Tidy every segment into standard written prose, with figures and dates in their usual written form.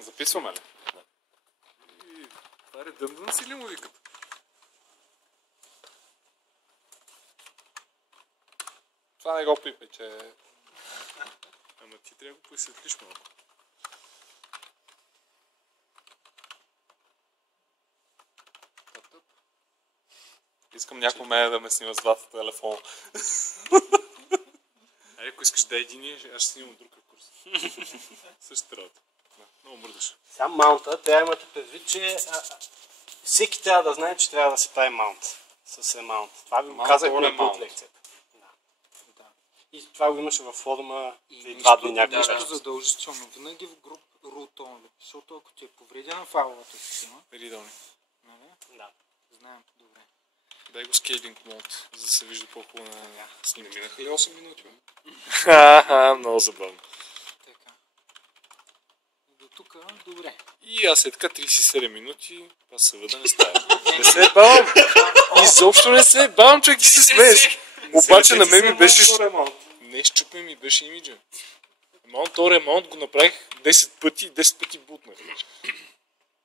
Записваме ли? Това е редъндън си ли му викат? Това не го пипе, че... Ама ти трябва да го посветлиш малко. Искам някой мене да ме снима с двата телефона. Ай, ако искаш да един, аз ще снимам друг курс. Същата работа. Много мърдаш. Сега маунта, трябва да имате предвид, че всеки трябва да знае, че трябва да се прави маунт. С ремаунт. Това ви го казах на път лекцията. Да. И това го имаше във форума и 2 дни някакви. Нещо задължително. Винаги в груп root only. Защото ако ти е повредена файловата система... Редовни. Нали? Да. Знаем добре. Дай го скейлинг мод, за да се вижда по-хубаво на снимки. Минаха и 8 минути, бе. Ха-ха, много забавно. Така. До тук, добре. И аз е така 37 минути, пасъва да не става. Не се бавам! Изобщо не се бавам, човек, ти се смееш. Обаче на мен ми беше... Не, щупи ми беше имиджа. То ремонт го направих 10 пъти и 10 пъти бутнах.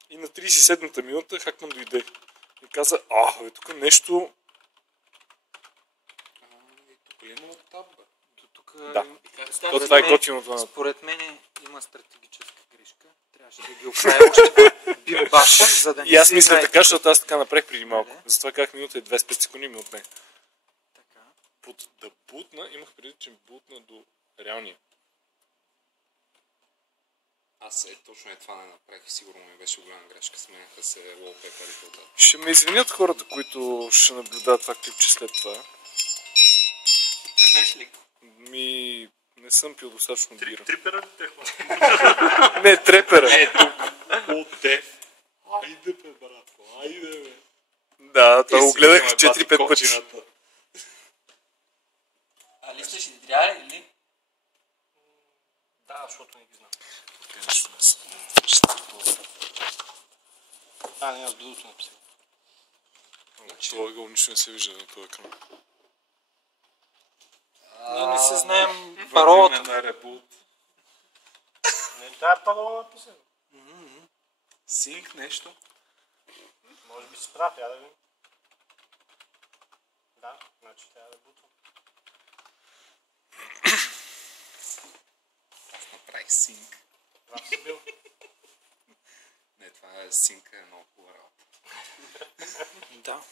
И на 37-та минута хакман дойде. И каза, тук нещо... Тук ли има оттаб, бе? До тук... Да. Това е готиното на... Според мен има стратегическа грешка. Трябваше да ги оправя още билбаша, за да не И аз се мисля играе. така, защото аз така направих преди малко. Затова как минута е 25 секунди ми отне. Така. Да бутна, имах преди, че бутна до реалния. Аз точно това не направих. Сигурно ми беше голяма грешка. Сменяха се wallpaper-ите отзад. Ще ме извинят хората, които ще наблюдават това клипче след това. Трепеш ли? Не съм пил достатъчно бира. Трипера ли техно? Не, трепера. От те. Айде бе, братко, айде бе. Да, това го гледах 4-5 пъти. А листа ще ти трябва ли или? Да, защото не ги знам. Конечно не съм. Не, аз другото написам. Това го нищо не се вижда на този екран. Ние не се знаем паролата. На ребут. Не, тая парола написана. Синк нещо. Може би си прав, я да видим. Да, значи трябва да бутвам. Направих синк. Прав си бил. Не, това е синка, е много хубава работа. Да.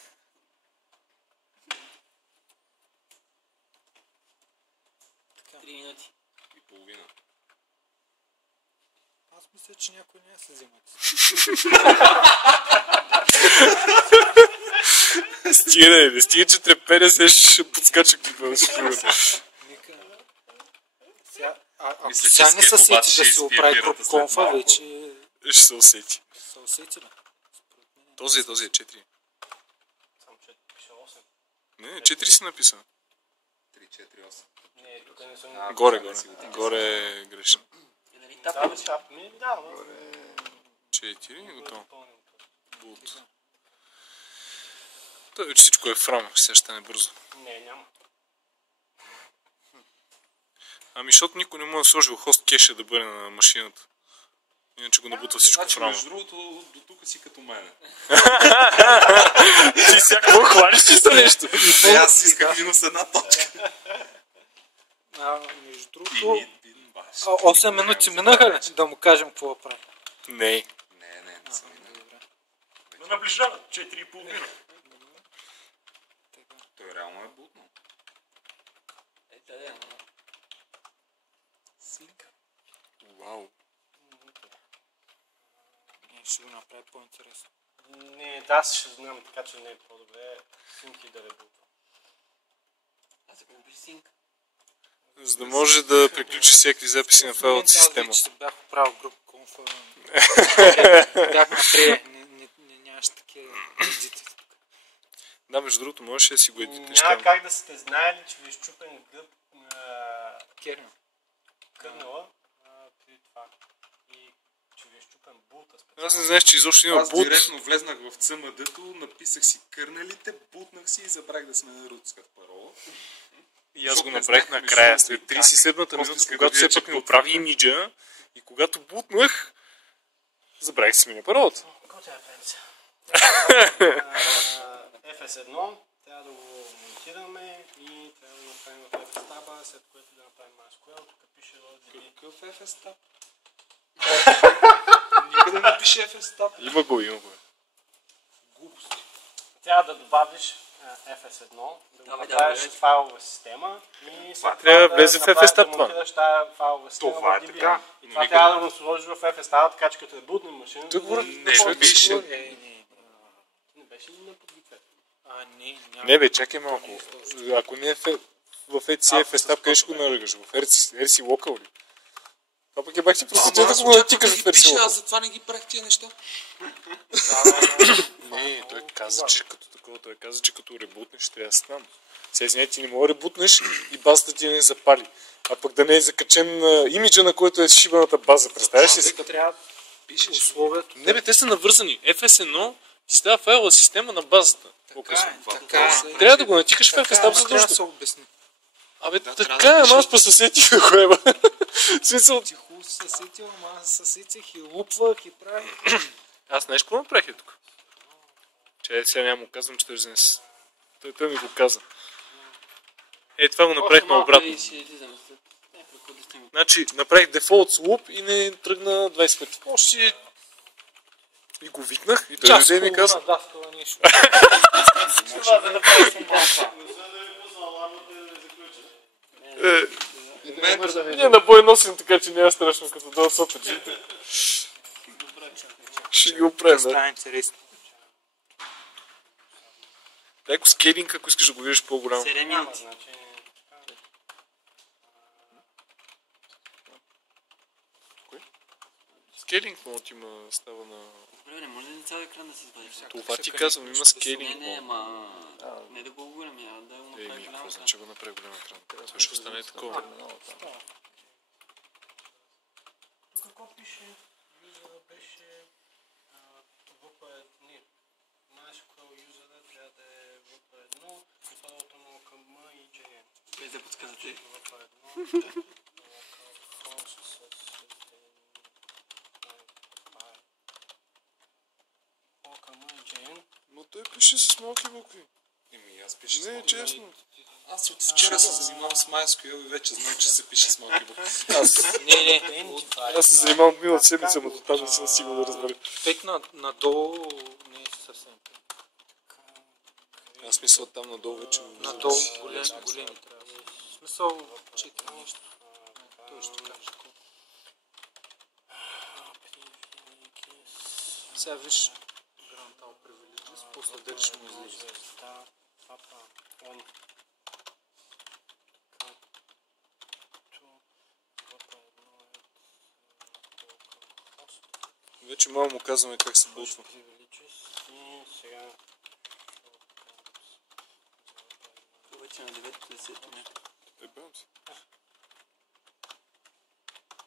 Така. 3 минути. И половина. Аз мисля, че някой не се вземат. Стига, че треперя се ще подскача клипа. Нека... Ако Мисля, че сега не се Скеф сети да ще се оправи изпие груп бирата след конфа, малко. вече Ще се усети. се усети ли? Този е 4. Само че пише 8. Не, 4 си написал. 3, 4, 8. Не, тук не съм... Горе е грешно. И нали тапа? Тап, ми да, 4, готово. Бут. Той вече всичко е в рама, сега ще стане бързо. Не, няма. Ами, защото никой не му е сложил хост кеша да бъде на машината. Иначе го набутва всичко в Значи, рама. между другото, до тук си като мене. Ти сега какво хвалиш ти за нещо? Аз исках минус една точка. Между И другото, един баш. 8 минути минаха ли? Да му кажем какво да прави. Не. Не съм минал. Но наближава 4,5. Той реално е бутнал. Да. Синка. Вау. Ще го направи по-интересно. Не, аз ще знам, така че не е по-добре. Синки да ребутвам. Аз ако купиш синк. За да може да приключи всеки записи на файловата система. Аз вече бях оправил груп конфа. Бях напред. Нямаш такива едити. Да, между другото, можеш да си го едитиш Няма там. как да сте знаели, че ви е щупен гъб Кернел. кърнела при това. И че ви е щупен булта Аз специално. не знаеш, че изобщо има Аз бут. директно влезнах в CMD-то, написах си кърналите, бутнах си и забрах да сме на рутската парола. И аз го Защото не направих знаехме накрая, защо след и как. 37-та Просто минута, исках когато да видя, все пак че ми оправи имиджа и когато бутнах, Забравих си сменя паролата. Какво трябва да правим сега? FS1 трябва да го монтираме и трябва да го направим в FSTab, след което да направим MySQL. Тук пише load. Какъв FSTab? Никъде не пише FSTab. Има го. Глупости. Трябва да добавиш FS1, да го направиш в файлова система и след трябва да влезе в FSTab да това. монтираш тази файлова система Това е в DB. така. И това трябва да го сложиш в FSTab, така че като е бутнем машината. Тук говоря, не не пише. Не беше ли на подготвен? Не бе, чакай малко. Ако не е в ETC FSTab, къде ще го наръгаш? В RC Local ли? Това пък е бах ти просто да го натикаш в RC Local. Аз затова не ги правих тия неща. Не, той каза, че като такова, той каза, че като ребутнеш, трябва да се знам. Сега извиняй, ти не мога да ребутнеш и базата ти не запали. А пък да не е закачен имиджа, на който е шибаната база. Представяш ли си? Трябва да пишеш условието. Не бе, те са навързани. FS1 ти става файлова система на базата. Трябва да го натикаш в FSTab за Трябва да дружно. се обясни. Абе, Да, така трябва е, да ама аз пишеш. па се сетих какво е, бе. В смисъл, Ти хубаво се сетил, ама аз се сетих и лупвах и правих. аз знаеш какво направих тук? Че сега няма му казвам, че той изнес. Той ми го каза. Е, това го направихме обратно. Значи, направих дефолт с луп и не тръгна 20 пъти. Още и го викнах и той взе и ми каза. Даскала нещо. Ние на бой носим, така че няма страшно, като да сопят жите. Ще ги оправим, да. Става интересно. Дай го скейлинг, ако искаш да го видиш по-голямо. 7 минути. Скейлинг мод има, става на... Добре, може ли цял екран да се извади? Това ти казвам, има скейлинг Не, мод. ама не да го голям, а да го направи Еми, голям какво екран. значи го направи голям екран? Това ще остане такова. Тук какво пише? Юзера беше VP1. Не. MySQL юзера трябва да е VP1 и паролата на OKM и JN. Без да подсказате. VP1. OKM и JN. Но той пише с малки букви. Еми, аз пиша с Не, малки. честно. Аз от вчера се занимавам с MySQL и вече знам, че се пише с малки букви. Аз се занимавам от миналата седмица, но там не съм сигурен да разбера. 5 надолу не е съвсем. Аз мисля там надолу вече. Надолу големи трябва. В смисъл, чекай нещо. Точно така. Сега виж Grand Town Privileges, после дали ще му излезе. Вече малко му казваме как се бутва. И сега Вече на 9-то 10-то някакъв. Ебам се.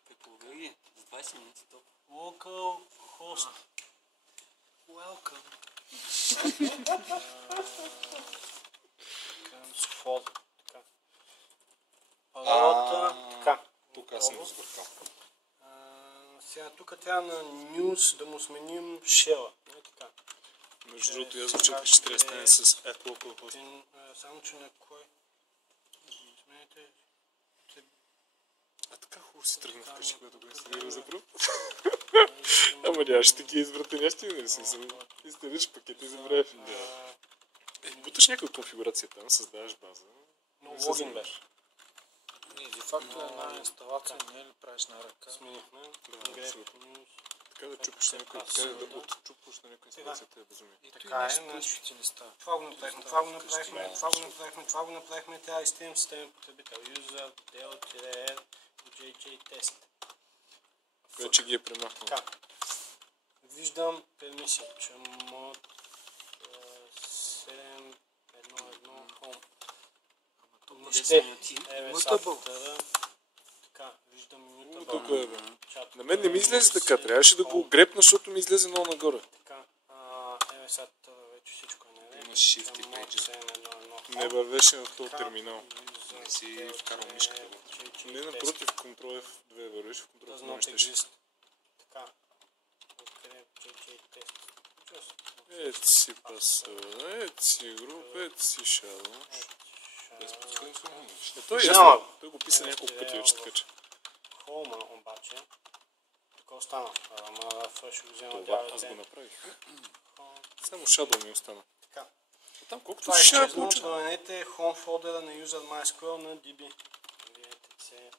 Какво винаги? За 20 минути топ. local host Welcome. transform. Така. Паролата. Така. Тук аз съм го сбъркал. Сега тук трябва на news да му сменим shell. Не така. Между другото, аз звучат, че трябва да стане с AppLocalhost. Само, че на кой? Смените. А така хубаво си тръгна вкъщи, когато го инсталирам за пръв. Ама нямаше такива извратенящи, нали си съм. Инсталираш пакет и забравяш. Буташ някаква конфигурация там, създаваш база. Но логин беше. Не, де факто една инсталация не е ли правиш на ръка? Сменихме. Така да чупиш някой, така да отчупваш на някой инсталацията е безумие. И Така той е, нещо значи- нищо ти не става. Това го направихме, това го направихме, трябва да изтеем системен потребител. User, del-r, JJ test. Вече ги е премахнал. Така. Виждам пермисия, че mod 7.1.1 home. Нище. Mutable. Така, виждам Тук mutable. е, бе. На мен не ми излезе така, трябваше да го грепна, защото ми излезе много нагоре. Така, вече всичко е наред. Има shift и Mod pages. 7.1.1 Не вървеше в този терминал. Не си вкарал мишката вътре. Не, напротив, Ctrl F2 вървеше в Ctrl Does F2 not не щеше. exist. Така. Откъде Ето си пасване, ето си груп, ето си шало. Той е ясно. Той го писа няколко пъти вече, така че. Холма обаче, така остана. Ама ще го взема Това аз го направих. Само Shadow ми остана. Така. Там колкото Това е ще изчезнало. получа. Променете home фолдера на user MySQL на DB. VTC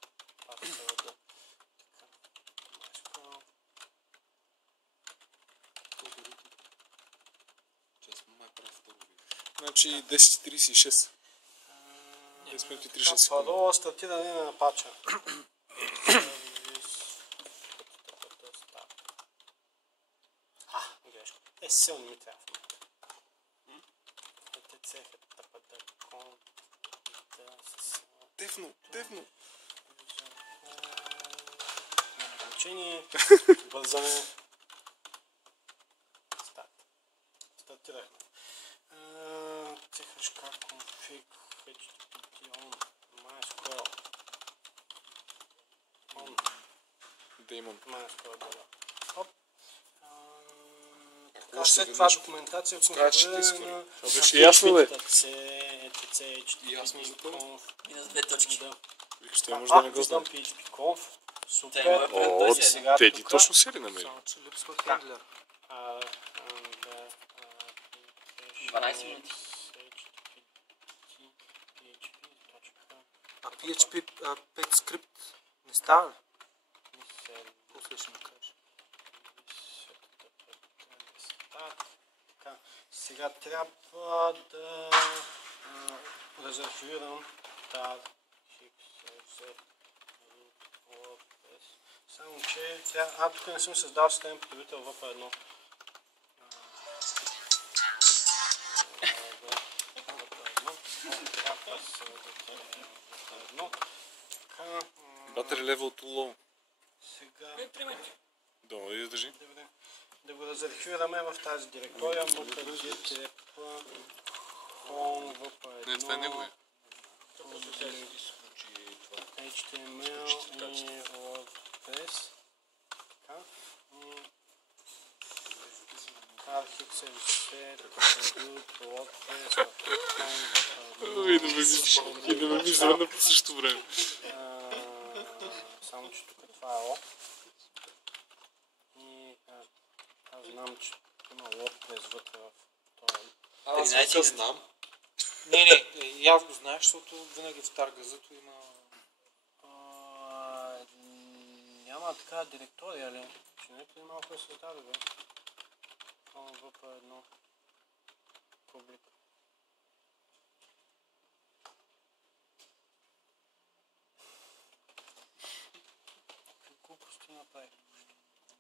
password. MySQL. Значи 10.36. 10 минути 36 секунди. Парола стартиране на пача. Грешка. SSL не ми трябва в момента. Дефно. Значение. Бързане. Стартирахме. CHK config http on MySQL on Daemon. MySQL да. Хоп. Така, след това документация конфигуриране на Това беше ясно, бе. Ясно за това. Минус 2 точки. Да. Викаш, той може да не го знае. Виждам PHP-conf. Супер. Той има О, той си е. Сега Теди тук. точно се ли намери? Само, че липсва хендлер. 12 минути. А PHP 5 скрипт не става ли? После ще ми кажеш. Така, сега трябва да резервирам tar xyz WordPress. Само че тук не съм създал системен потребител в едно. Battery level too low. Сега Долу и държи. да го резервираме в тази директория. Не, това е неговия. HTML и WordPress. И да ме ми зръдна по същото време. Само че тук това е О. И аз знам, че има WordPress вътре в това. Аз го знам. Не, и аз го знаеш, защото винаги в Таргазато има... Няма такава директория, ли? Че не преди малко се създаде, бе. VP1 публик. Какви глупости направих?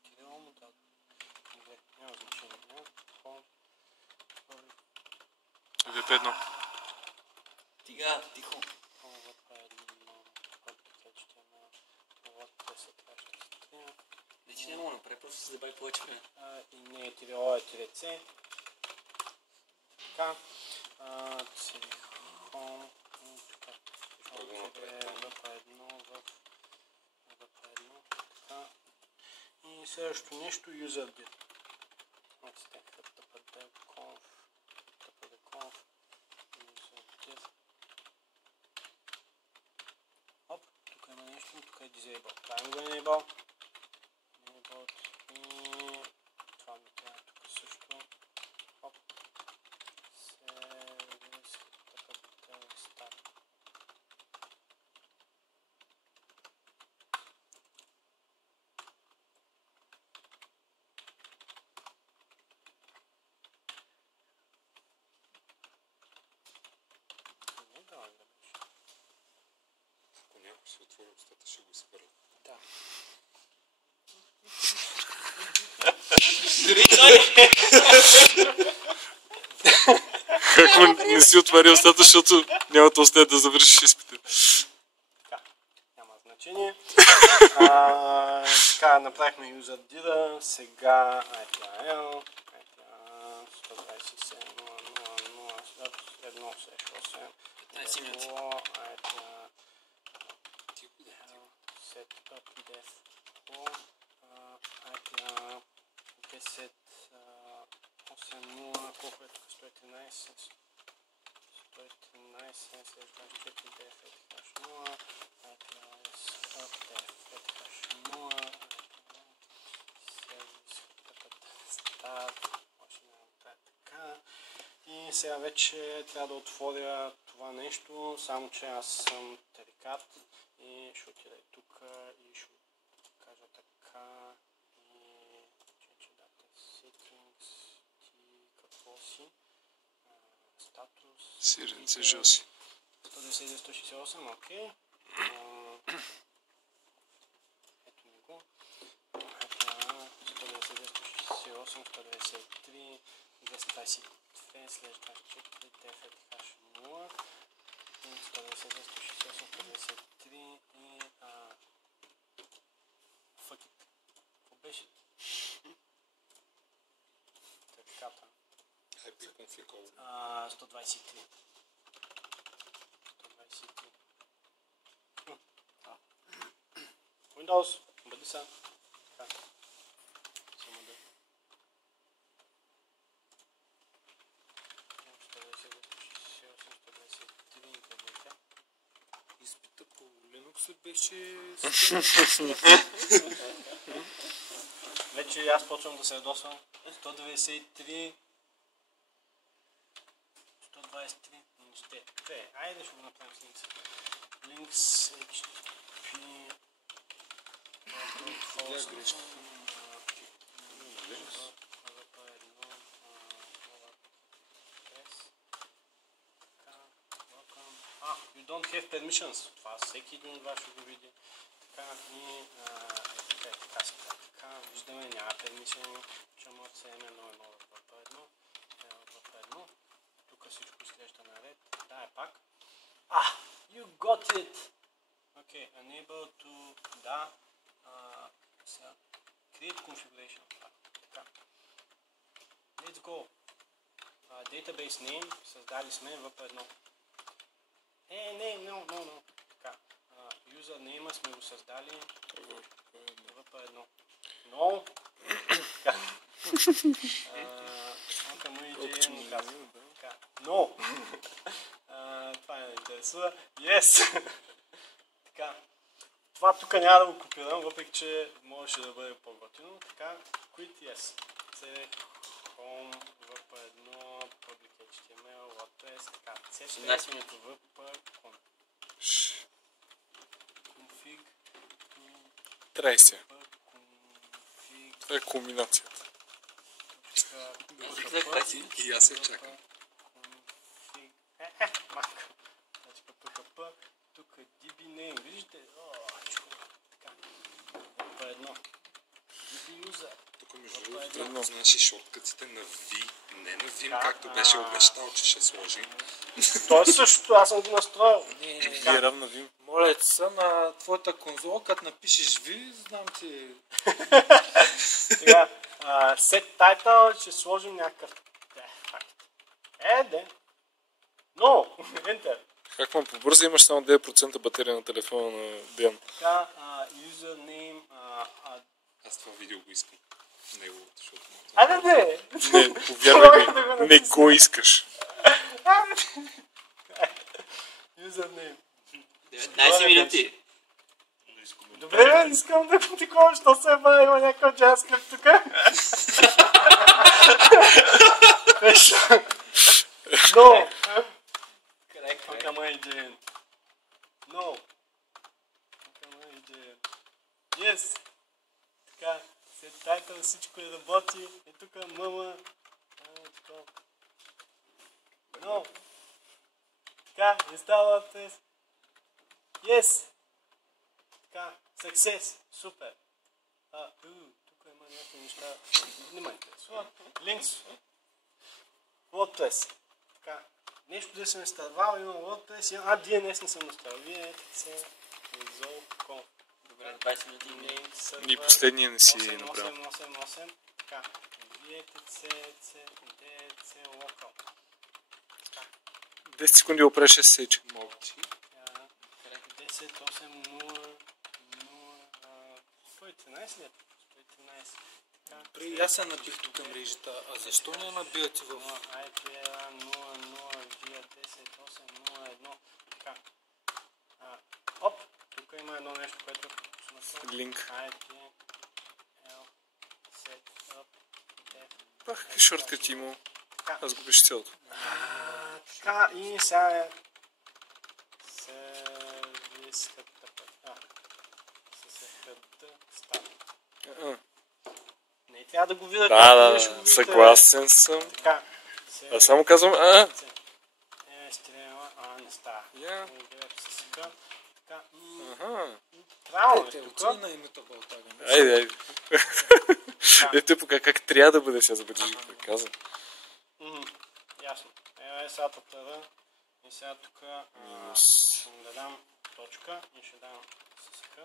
Кирил му даде. Добре, няма значение. VP1. Тига, тихо. Вече не мога да направи, просто се забави повече време. И не е тире-О, е тире-С. Така. Телефон. Така. И следващото нещо, user.dir. Оп, тук има нещо, тук е disable. Правим го enable. И това ми трябва тук също. Оп. Сервис. Стар. Ако някой си отвори устата, ще го изхвърля. Да. Как му не си отваря устата, защото няма да успее да завършиш изпита. Така, няма значение. Така, направихме user.dir, сега ITIL, 127.0.0.1.6.8, 15 минути. setup dev ITIL, 80, колко е тук? 113, 0, и сега вече трябва да отворя това нещо, само че аз съм тарикат и ще отида и тук и ще кажа така и change data settings, ти какво си, статус, Сиренце Жоси. 190-168, окей. Ето ми го. 190-168, 193, 222, след 24, DFT hash 0, 190-168, 193 и fuck it. Какво беше? Тариката. 123. Windows, бъди са. Така. Само да. 123 къде тя? Изпита по Linux беше... Вече аз почвам да се ядосвам. 193 123 ще. Айде ще го направим с Linux. Linux HP You don't have permissions. Това всеки един от вас ще го види. Така и така виждаме, няма пермисии. Чамот CM01 в1. Тук всичко изглежда наред. Да, е пак. You got it! Okay, enable to... Да. Create configuration. Така. Let's go. Database name. Създали сме в1. No. Така. Username сме го създали в1. No. Така. Към IDN му казвам. No. Това не интересува. Yes. Така. Това тук няма да го копирам, въпреки че можеше да бъде по-готино. Така, quit yes. Home, VP1, Public HTML, WordPress, така. 18 минути. VP, config, 30. Това е кулминацията. И аз се чакам. Малко. Значи PHP, тук е DB name, виждате? Така. VP1. DB user. Тук между другото, знаеш и шорткъците на V, не на Vim, както беше обещал, че ще сложим. То е същото, аз съм го настроил. V е равна Vim. Моля ти се на твоята конзола, като напишеш V, знам ти... Сега, set title ще сложим някакъв факт. Де. No, enter. Как ма побърза, имаш само 9% батерия на телефона на Диан. Така, username, Аз това видео го искам. Неговото, защото... Не! Не, повярвай ми, не го искаш. Username. 19 минути. Добре, искам да потикувам, що се бъде, има някакъв JavaScript тук. No! Fuck am I doing? No! Fuck am I doing? Yes! Така, след title всичко е работи. И тук мъма. No! Така, install WordPress. Yes! Така, success! Супер! Тук има някакви неща. Не ме интересува. Links. WordPress. Така. Нещо да съм настървал, имам WordPress, DNS не съм настървал. VNTC, Resolve.com. Добре, 20 минути. Name server. Ни последния не си направил. 8. Така. VNTC, DNC, local. 10 секунди опреш SSH. Мълчи. 10, 8, 0, 0, 113 ли? 113. При аз се набих тук мрежата, а защо не набивате в... IP 00 via 10.8.0.1. Така. Оп, тук има едно нещо, което е пропуснато. Линк. IP L setup dev. Пах, какви шорткати има. Аз го пиша цялото. Така, и сега е сервиската става. Не трябва да го видя. Да, съгласен съм. Така. Аз само казвам, Стрела, не става. Я. Така. Аха. Правилно е Те, тук. отиди на името Балтага. Айде. Ето тук как трябва да бъде сега, забележи какво казвам. Ясно. Е сега търа. И сега тук ще му дам точка и ще дам ССК.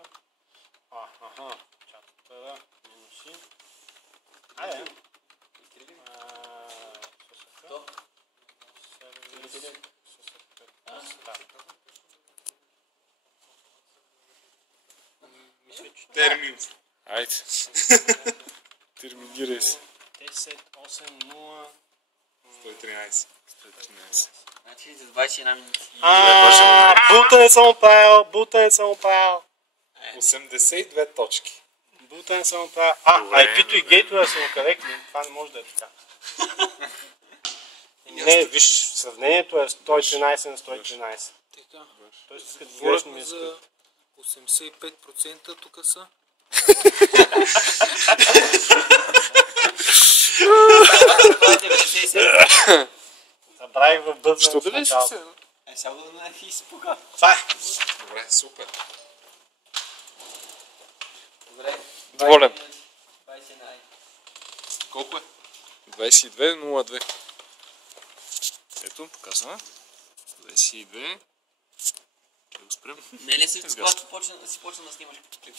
Чата търа, минуси. Айде. ССК. Термин. Айде. Терминирай се. 10.8.0. 113. 113. Значи за 21 минути. Бутен съм правил. 82 точки. Бутен съм правил. IP-то и гейтове са коректни. Това не може да е така. Не, виж, сравнението е 113 на 113. Така. Тоест, искат грешно Говорихме ми за искат. 85% тук са. Забравих в бързането. Що да беше се? Сега го да изпука. Това е. Добре, супер. Добре. Доволен. 21. Колко е? 22.02. Ето, показва. 22. Ще го спрем. Не ли също, когато си почна да снимаш клип?